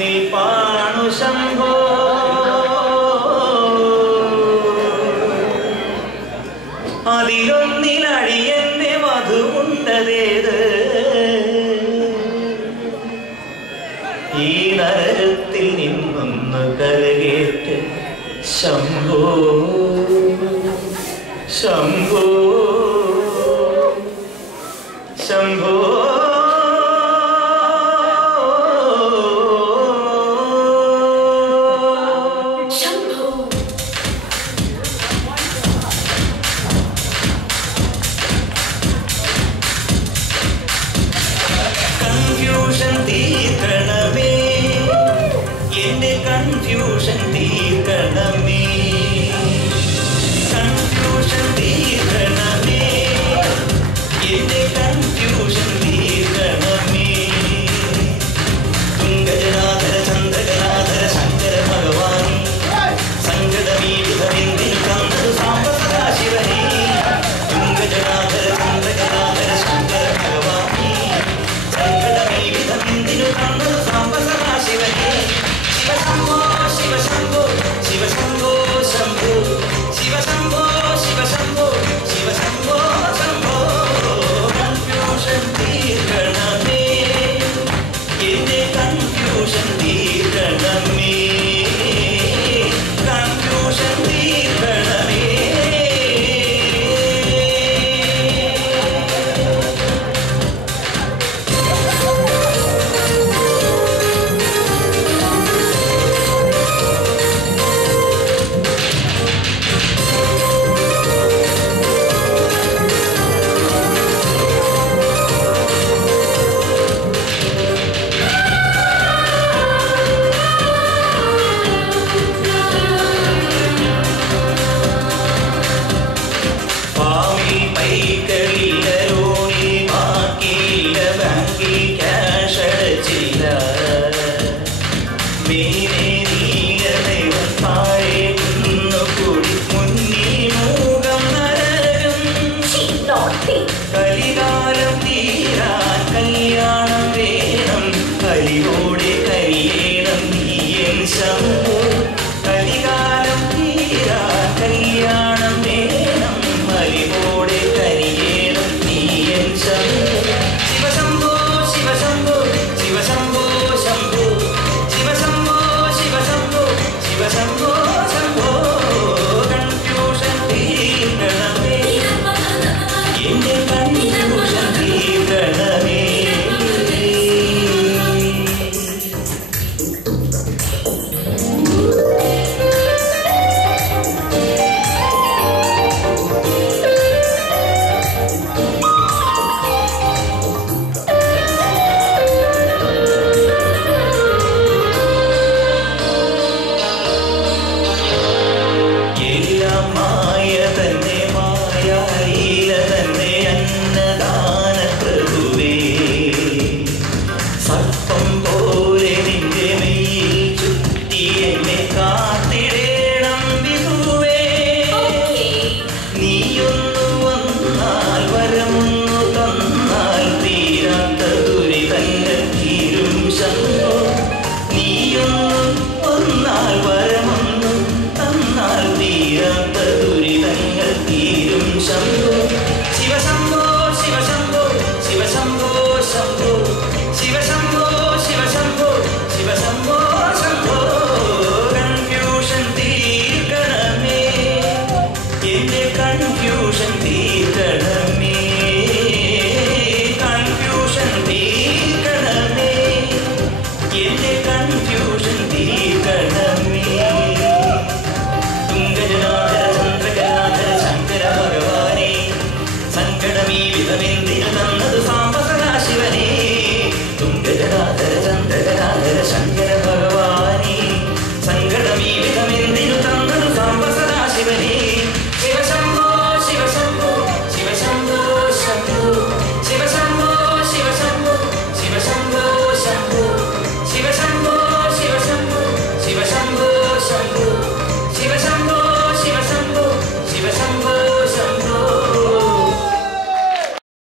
നിൽപ്പാണു ശംഭോ അതിലൊന്നിലടിയന്റെ വധുവുണ്ടതേത് ഈ നരകത്തിൽ നിന്നൊന്ന് കരകേറ്റ് ശംഭോ ശംഭോ ശംഭോ കൺഫ്യൂഷൻ തീർക്കണമേ എന്റെ കൺഫ്യൂഷൻ തീർക്കണമേ കൺഫ്യൂഷൻ തീർക്കണമേ എന്റെ കൺഫ്യൂഷൻ തീർക്കണമേ തുംഗജനാധര ചന്ദ്രകലാധര ശങ്കര ഭഗവാൻ സങ്കടമീവിധമെങ്കിൽ തന്നത് സാമ്പ സദാശിവനേ തുംഗജനാധര ചന്ദ്രകലാധര ശങ്കര ഭഗവാൻ സങ്കടമീവിധമെന്തിനു തന്നത് സാമ്പ സദാശിവനേ ശിവശംഭോ ശിവശംഭോ ശിവശംഭോ ശംഭോ ശിവശംഭോ ശിവശംഭോ ശിവശംഭോ ശംഭോ കൺഫ്യൂഷൻ തീർക്കണമേ എന്റെ കൺഫ്യൂഷൻ തീർക്കണമേ കൺഫ്യൂഷൻ തീർക്കണമേ കലികാലം തീരാൻ കല്യാണം വേണം കലിയോടെ കരിയേണം നീയൻ ശംഭോ കലികാലം തീരാൻ കല്യാണം വേണം കലിയോടെ കരിയേണം നീയൻ ശംഭോ ശിവശംഭോ ശിവശംഭോ ശിവശംഭോ ശംഭോ ശിവശംഭോ ശിവശംഭോ ശിവശംഭോ ശംഭോ കൺഫ്യൂഷൻ തീർക്കണമേ എന്റെ കൺഫ്യൂഷൻ തീർക്കണമേ എല്ലാം മായ തന്നെ മായയില തന്നെ അന്നദാന പ്രഭുവേ സർപ്പം പോലെ നിന്റെ മെയ്യിൽ ചുറ്റി എന്നെ കാത്തിടേണം വിധുവേ നീയൊന്നു വന്നാൽ വരമൊന്നു തന്നാൽ തീരാത്ത ദുരിതങ്ങൾ തീരും ശംഭോ